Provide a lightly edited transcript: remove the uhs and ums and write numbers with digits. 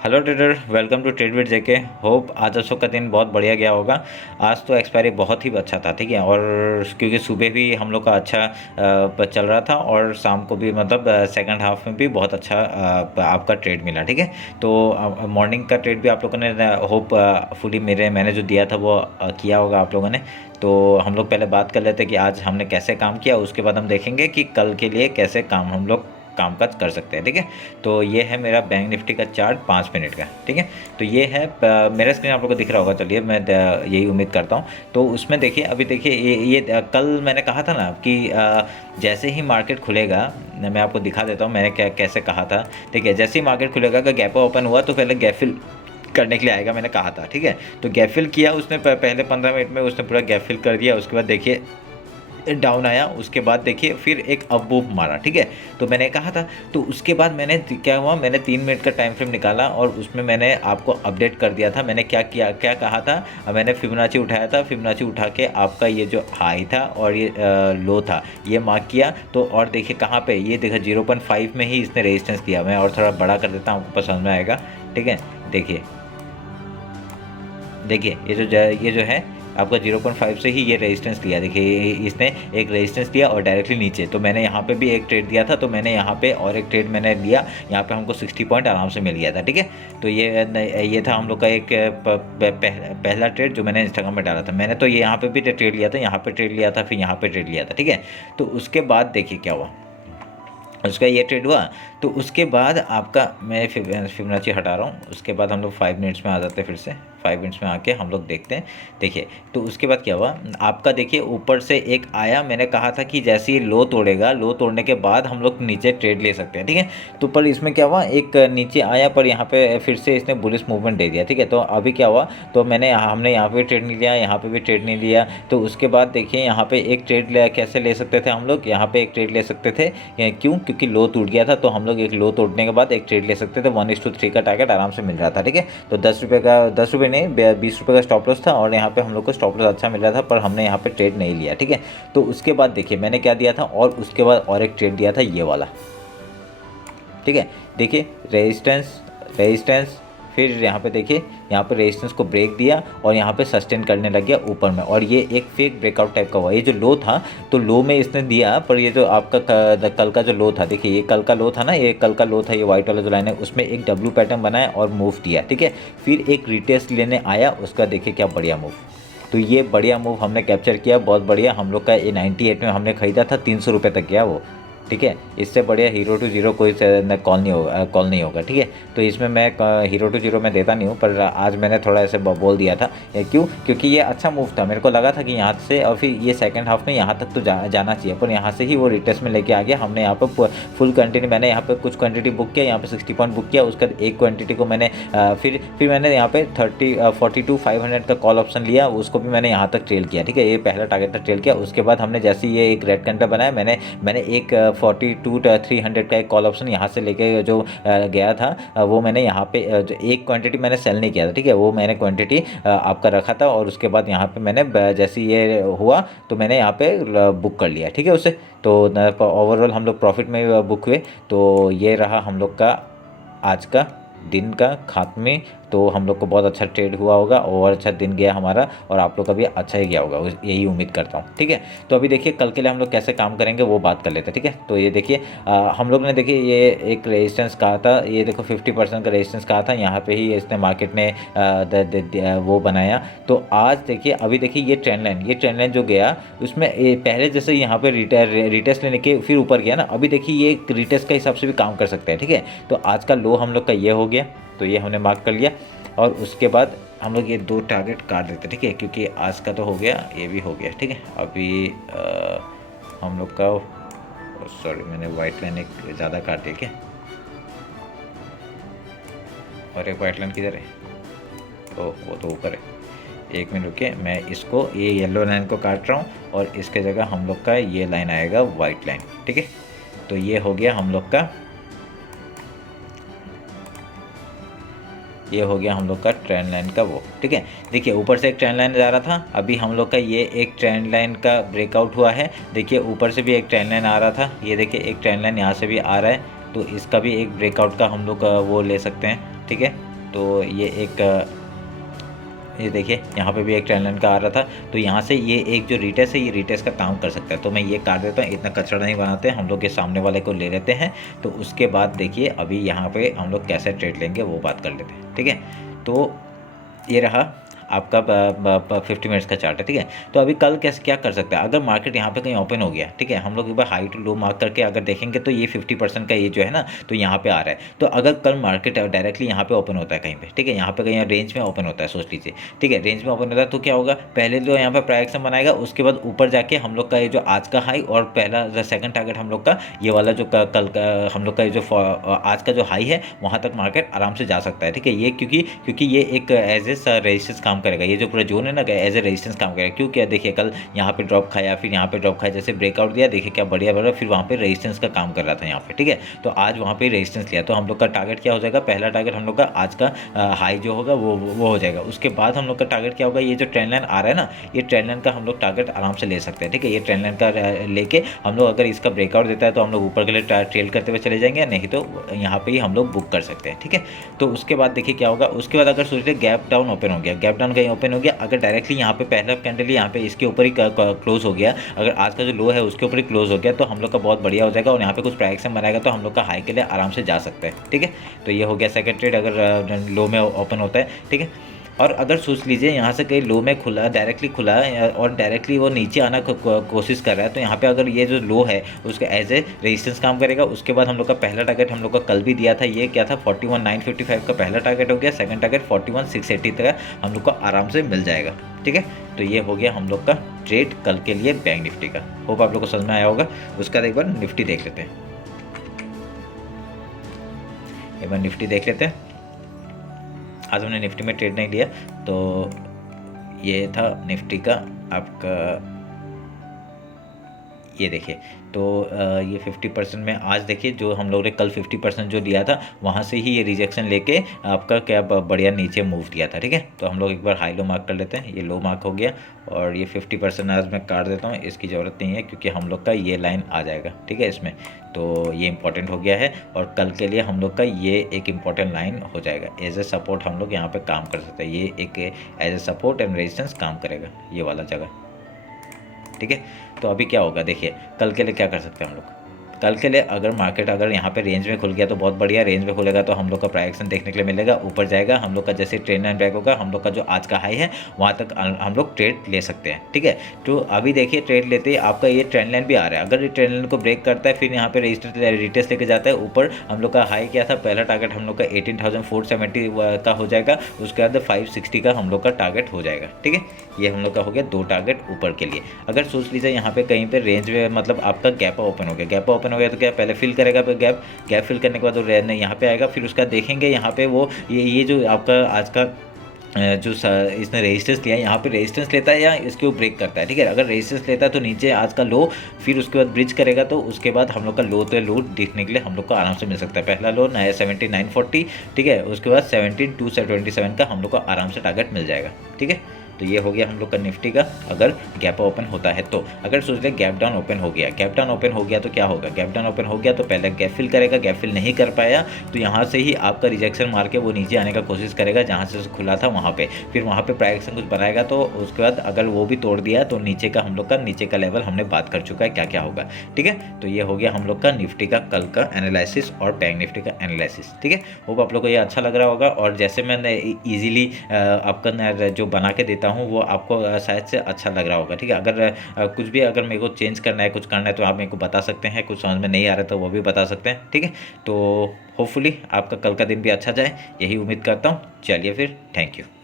Hello trader, welcome to trade with JK. Hope आज आप सबका दिन बहुत बढ़िया गया होगा। आज तो एक्सपायरी बहुत ही अच्छा था, ठीक है। और क्योंकि सुबह भी हम लोग का अच्छा चल रहा था और शाम को भी मतलब सेकंड हाफ में भी बहुत अच्छा आपका ट्रेड मिला, ठीक है। तो मॉर्निंग का ट्रेड भी आप लोगों ने होप फुली मैंने जो दिया था वो किया होगा आप लोगों ने। तो हम लोग पहले बात कर लेते हैं कि आज हमने कैसे काम किया, उसके बाद हम देखेंगे कि कल के लिए कैसे हम लोग कामकाज कर सकते हैं, ठीक है। तो ये है मेरा बैंक निफ्टी का चार्ट 5 मिनट का, ठीक है। तो ये है मेरा स्क्रीन आप लोगों को दिख रहा होगा। चलिए मैं यही उम्मीद करता हूँ। तो उसमें देखिए, अभी देखिए ये कल मैंने कहा था ना कि जैसे ही मार्केट खुलेगा, मैं आपको दिखा देता हूँ मैंने कैसे कहा था। ठीक है, जैसे ही मार्केट खुलेगा, अगर गैप ओपन हुआ तो पहले गैप फिल करने के लिए आएगा, मैंने कहा था, ठीक है। तो गैप फिल किया उसने, पहले 15 मिनट में उसने पूरा गैप फिल कर दिया। उसके बाद देखिए डाउन आया, उसके बाद देखिए फिर एक अप मूव मारा, ठीक है। तो मैंने कहा था, तो उसके बाद मैंने क्या हुआ, मैंने 3 मिनट का टाइम फ्रेम निकाला और उसमें मैंने आपको अपडेट कर दिया था। मैंने क्या किया, क्या कहा था, मैंने फिबोनाची उठाया था। फिबोनाची उठा के आपका ये जो हाई था और ये लो था, ये मार्क किया। तो और देखिए कहाँ पे, ये देखा 0.5 में ही इसने रेजिस्टेंस दिया। मैं और थोड़ा बड़ा कर देता हूँ, आपको पसंद में आएगा, ठीक है। देखिए देखिए ये जो है आपका 0.5 से ही ये रेजिस्टेंस दिया। देखिए इसने एक रेजिस्टेंस दिया और डायरेक्टली नीचे। तो मैंने यहाँ पे भी एक ट्रेड दिया था, तो मैंने यहाँ पे और एक ट्रेड मैंने लिया। यहाँ पे हमको 60 पॉइंट आराम से मिल गया था, ठीक है। तो ये था हम लोग का एक पहला ट्रेड जो मैंने इंस्टाग्राम में डाला था। मैंने तो ये यहाँ पे भी ट्रेड लिया था, यहाँ पे ट्रेड लिया था, फिर यहाँ पे ट्रेड लिया था, ठीक है। तो उसके बाद देखिए क्या हुआ, उसका ये ट्रेड हुआ। तो उसके बाद आपका, मैं फिबोनाची हटा रहा हूँ। उसके बाद हम लोग 5 मिनट्स में आ जाते हैं, फिर से 5 मिनट्स में आके हम लोग देखते हैं। देखिए तो उसके बाद क्या हुआ आपका, देखिए ऊपर से एक आया। मैंने कहा था कि जैसे ही लो तोड़ेगा, लो तोड़ने के बाद हम लोग नीचे ट्रेड ले सकते हैं, ठीक है। तो पर इसमें क्या हुआ, एक नीचे आया पर यहाँ पे फिर से इसने बुलिश मूवमेंट दे दिया, ठीक है। तो अभी क्या हुआ, तो हमने यहाँ पे ट्रेड नहीं लिया, यहाँ पे भी ट्रेड नहीं लिया। तो उसके बाद देखिए यहाँ पे एक ट्रेड कैसे ले सकते थे हम लोग, यहाँ पे एक ट्रेड ले सकते थे। क्यों, क्योंकि लो टूट गया था। तो हम लोग एक लो तोड़ने के बाद एक ट्रेड ले सकते थे। 1:3 का टारगेट आराम से मिल रहा था, ठीक है। तो 10 रुपये का, 10 रुपये नहीं, 20 रुपये का स्टॉप लॉस था और यहाँ पे हम लोग को स्टॉप लॉस अच्छा मिल रहा था, पर हमने यहाँ पे ट्रेड नहीं लिया, ठीक है। तो उसके बाद देखिए मैंने क्या दिया था, और उसके बाद और एक ट्रेड दिया था ये वाला, ठीक है। देखिए रेजिस्टेंस, रेजिस्टेंस, फिर यहाँ पे देखिए, यहाँ पे रेजिस्टेंस को ब्रेक दिया और यहाँ पे सस्टेन करने लग गया ऊपर में। और ये एक फेक ब्रेकआउट टाइप का हुआ। ये जो लो था, तो लो में इसने दिया, पर ये जो आपका कल का जो लो था, देखिए ये कल का लो था ना, ये कल का लो था, ये वाइट वाला जो लाइन है उसमें एक डब्ल्यू पैटर्न बनाया और मूव दिया, ठीक है। फिर एक रिटेस्ट लेने आया, उसका देखिए क्या बढ़िया मूव। तो ये बढ़िया मूव हमने कैप्चर किया, बहुत बढ़िया। हम लोग का ये 98 में हमने खरीदा था, 300 रुपये तक गया वो, ठीक है। इससे बढ़िया हीरो टू जीरो कोई कॉल नहीं होगा, ठीक है। तो इसमें मैं हीरो टू जीरो में देता नहीं हूँ, पर आज मैंने थोड़ा ऐसे बोल दिया था। क्यों, क्योंकि ये अच्छा मूव था। मेरे को लगा था कि यहाँ से और फिर ये सेकंड हाफ में यहाँ तक तो जाना चाहिए, पर यहाँ से ही वो रिटेस्ट में लेके आ गया। हमने यहाँ पर फुल क्वांटिटी, मैंने यहाँ पर कुछ क्वांटिटी बुक किया, यहाँ पर 60 पॉइंट बुक किया। उसके बाद एक क्वांटिटी को मैंने फिर मैंने यहाँ पे 42,500 का कॉल ऑप्शन लिया, उसको भी मैंने यहाँ तक ट्रेल किया, ठीक है। ये पहला टारगेट तक ट्रेल किया। उसके बाद हमने जैसे ये एक रेड कैंडल बनाया, मैंने एक 42,300 का एक कॉल ऑप्शन यहाँ से लेके जो गया था, वो मैंने यहाँ पे जो एक क्वांटिटी मैंने सेल नहीं किया था, ठीक है। वो मैंने क्वांटिटी आपका रखा था और उसके बाद यहाँ पे मैंने जैसे ये हुआ तो मैंने यहाँ पे बुक कर लिया, ठीक है उससे। तो ओवरऑल हम लोग प्रॉफिट में बुक हुए। तो ये रहा हम लोग का आज का दिन का खात्मे। तो हम लोग को बहुत अच्छा ट्रेड हुआ होगा और अच्छा दिन गया हमारा, और आप लोग का भी अच्छा ही गया होगा, यही उम्मीद करता हूँ, ठीक है। तो अभी देखिए कल के लिए हम लोग कैसे काम करेंगे वो बात कर लेते हैं, ठीक है। तो ये देखिए हम लोग ने देखिए ये एक रेजिस्टेंस कहा था, ये देखो 50% का रेजिस्टेंस कहा था, यहाँ पे ही इसने मार्केट ने वो बनाया। तो आज देखिए, अभी देखिए ये ट्रेंड लाइन जो गया उसमें पहले जैसे यहाँ पे रिटेस्ट लेने के फिर ऊपर गया ना, अभी देखिए ये रिटेस्ट का हिसाब से भी काम कर सकते हैं, ठीक है। तो आज का लो हम लोग का ये हो गया, तो ये हमने मार्क कर लिया। और उसके बाद हम लोग ये 2 टारगेट काट देते हैं, ठीक है, क्योंकि आज का तो हो गया, ये भी हो गया, ठीक है। अभी हम लोग का, सॉरी मैंने वाइट लाइन एक ज़्यादा काट दी क्या, और एक वाइट लाइन किधर है, ओ वो तो ऊपर है। एक मिनट रुकिए, मैं इसको ये येलो लाइन को काट रहा हूँ और इसके जगह हम लोग का ये लाइन आएगा वाइट लाइन, ठीक है। तो ये हो गया हम लोग का, ये हो गया हम लोग का ट्रेंड लाइन का वो, ठीक है। देखिए ऊपर से एक ट्रेंड लाइन जा रहा था, अभी हम लोग का ये एक ट्रेंड लाइन का ब्रेकआउट हुआ है। देखिए ऊपर से भी एक ट्रेंड लाइन आ रहा था, ये देखिए एक ट्रेंड लाइन यहाँ से भी आ रहा है। तो इसका भी एक ब्रेकआउट का हम लोग वो ले सकते हैं, ठीक है। तो ये देखिए यहाँ पे भी एक ट्रेंड लाइन का आ रहा था, तो यहाँ से ये एक जो रिटेस्ट है, ये रिटेस्ट का काम कर सकता है। तो मैं ये काट देता हूँ, इतना कचरा नहीं बनाते, हम लोग के सामने वाले को ले लेते हैं। तो उसके बाद देखिए अभी यहाँ पे हम लोग कैसे ट्रेड लेंगे वो बात कर लेते हैं, ठीक है। तो ये रहा आपका 50 मिनट्स का चार्ट है, ठीक है। तो अभी कल कैसे क्या कर सकते हैं, अगर मार्केट यहाँ पे कहीं ओपन हो गया, ठीक है, हम लोग एक बार हाई टू लो मार्क करके अगर देखेंगे तो ये 50% का ये जो है ना, तो यहाँ पे आ रहा है। तो अगर कल मार्केट डायरेक्टली यहाँ पे ओपन होता है कहीं पे, ठीक है, यहाँ पे कहीं रेंज में ओपन होता है, सोच लीजिए, ठीक है, रेंज में ओपन होता है, तो क्या होगा, पहले तो यहाँ पे प्राइस एक्शन बनाएगा, उसके बाद ऊपर जाके हम लोग का ये जो आज का हाई और पहला सेकंड टारगेट हम लोग का ये वाला जो कल का हम लोग का ये जो आज का जो हाई है वहाँ तक मार्केट आराम से जा सकता है, ठीक है। ये क्योंकि ये एक एज ए रेजिस्टेंस काम करेगा, ये जो पूरा जोन है ना एज ए रेजिस्टेंस काम करेगा। क्यों, क्या देखिए कल यहाँ पे ड्रॉप खाया, फिर यहाँ पे ड्रॉप खाया, जैसे ब्रेकआउट दिया, देखिए क्या बढ़िया बढ़िया, फिर वहाँ पे रेजिस्टेंस का काम कर रहा था यहाँ पे, ठीक है। तो आज वहाँ पे रेजिस्टेंस लिया, तो हम लोग का टारगेट क्या हो जाएगा, पहला टारगेट हम लोग का आज का हाई जो होगा वो हो जाएगा। उसके बाद हम लोग का टारगेट क्या होगा, ये जो ट्रेंड लाइन आ रहा है ना, ये ट्रेंड लाइन का हम लोग टारगेट आराम से ले सकते हैं, ठीक है। ये ट्रेंड लाइन का लेके हम लोग अगर इसका ब्रेकआउट देता है तो हम लोग ऊपर के लिए ट्रेल करते हुए चले जाएंगे, नहीं तो यहाँ पे ही हम लोग बुक कर सकते हैं, ठीक है। तो उसके बाद देखिए क्या होगा, उसके बाद अगर सोच ले गैप डाउन ओपन हो गया, गैप डाउन कहीं ओपन हो गया, अगर डायरेक्टली यहाँ पे पहला कैंडल यहाँ पे इसके ऊपर ही क्लोज हो गया, अगर आज का जो लो है उसके ऊपर ही क्लोज हो गया, तो हम लोग का बहुत बढ़िया हो जाएगा और यहाँ पे कुछ प्राइस एक्शन बनाएगा तो हम लोग का हाई के लिए आराम से जा सकते हैं, ठीक है। तो ये हो गया सेकंड ट्रेड, अगर लो में ओपन होता है, ठीक है। और अगर सोच लीजिए यहाँ से कहीं लो में खुला, डायरेक्टली खुला और डायरेक्टली वो नीचे आना कोशिश कर रहा है, तो यहाँ पे अगर ये जो लो है उसका एज ए रेजिस्टेंस काम करेगा। उसके बाद हम लोग का पहला टारगेट हम लोग का कल भी दिया था, ये क्या था 41,955 का पहला टारगेट हो गया, सेकंड टारगेट 41,680 तक हम लोग को आराम से मिल जाएगा, ठीक है। तो ये हो गया हम लोग का ट्रेड कल के लिए बैंक निफ्टी का। होप आप लोग को समझ में आया होगा। उसके बाद एक बार निफ्टी देख लेते हैं, एक बार निफ्टी देख लेते हैं। आज हमने निफ्टी में ट्रेड नहीं लिया, तो ये था निफ्टी का आपका, ये देखिए। तो ये 50% में आज देखिए जो हम लोग ने कल 50% जो दिया था वहाँ से ही ये रिजेक्शन लेके आपका क्या बढ़िया नीचे मूव दिया था, ठीक है। तो हम लोग एक बार हाई लो मार्क कर लेते हैं, ये लो मार्क हो गया और ये 50% आज मैं काट देता हूँ, इसकी ज़रूरत नहीं है क्योंकि हम लोग का ये लाइन आ जाएगा, ठीक है इसमें। तो ये इंपॉर्टेंट हो गया है और कल के लिए हम लोग का ये एक इम्पॉर्टेंट लाइन हो जाएगा, एज ए सपोर्ट हम लोग यहाँ पे काम कर सकते हैं। ये एक as a support and resistance काम करेगा ये वाला जगह, ठीक है। तो अभी क्या होगा देखिए, कल के लिए क्या कर सकते हैं हम लोग, कल के लिए अगर मार्केट अगर यहाँ पे रेंज में खुल गया तो बहुत बढ़िया, रेंज में खुलेगा तो हम लोग का प्राइस एक्शन देखने के लिए मिलेगा, ऊपर जाएगा, हम लोग का जैसे ट्रेंड लाइन ब्रेक होगा, हम लोग का जो आज का हाई है वहाँ तक हम लोग ट्रेड ले सकते हैं, ठीक है। तो अभी देखिए ट्रेड लेते ही आपका ये ट्रेंड लाइन भी आ रहा है, अगर ये ट्रेंड लाइन को ब्रेक करता है फिर यहाँ पे रिटेस्ट लेके जाता है ऊपर, हम लोग का हाई क्या था, पहला टारगेट हम लोग का 18,470 का हो जाएगा, उसके बाद 560 का हम लोग का टारगेट हो जाएगा, ठीक है। ये हम लोग का हो गया 2 टारगेट ऊपर के लिए। अगर सोच लीजिए यहाँ पे कहीं पे रेंज में मतलब आपका गैप ओपन हो गया, गैप ओपन हो गया तो क्या पहले फिल करेगा, गैप फिल करने के बाद वो रेंज यहाँ पे आएगा, फिर उसका देखेंगे यहाँ पे वो ये जो आपका आज का जो इसने रेजिस्टेंस लिया है यहाँ पे रेजिस्टेंस लेता है या इसके ऊपर ब्रेक करता है, ठीक है। अगर रेजिस्टेंस लेता है तो नीचे आज का लो, फिर उसके बाद ब्रिज करेगा तो उसके बाद हम लोग का लो तो लो देखने के लिए हम लोग को आराम से मिल सकता है। पहला लो नया 79,940, ठीक है, उसके बाद 17,227 का हम लोग को आराम से टारगेट मिल जाएगा, ठीक है। तो ये हो गया हम लोग का निफ्टी का, अगर गैप ओपन होता है तो। अगर सोच लें गैप डाउन ओपन हो गया, गैप डाउन ओपन हो गया तो क्या होगा, गैप डाउन ओपन हो गया तो पहले गैप फिल करेगा, गैप फिल नहीं कर पाया तो यहाँ से ही आपका रिजेक्शन मार के वो नीचे आने का कोशिश करेगा जहाँ से खुला था वहाँ पे, फिर वहाँ पे प्राइस एक्शन कुछ बनाएगा तो उसके बाद अगर वो भी तोड़ दिया तो नीचे का हम लोग का नीचे का लेवल हमने बात कर चुका है क्या क्या होगा, ठीक है। तो ये हो गया हम लोग का निफ्टी का कल का एनालिसिस और बैंक निफ्टी का एनालिसिस, ठीक है। होप आप लोग को ये अच्छा लग रहा होगा और जैसे मैंने ईजिली आपका जो बना के देता हूँ वो आपको शायद से अच्छा लग रहा होगा, ठीक है। अगर कुछ भी अगर मेरे को चेंज करना है, कुछ करना है तो आप मेरे को बता सकते हैं, कुछ समझ में नहीं आ रहा तो वो भी बता सकते हैं, ठीक है। तो होपफुली आपका कल का दिन भी अच्छा जाए, यही उम्मीद करता हूँ। चलिए फिर, थैंक यू।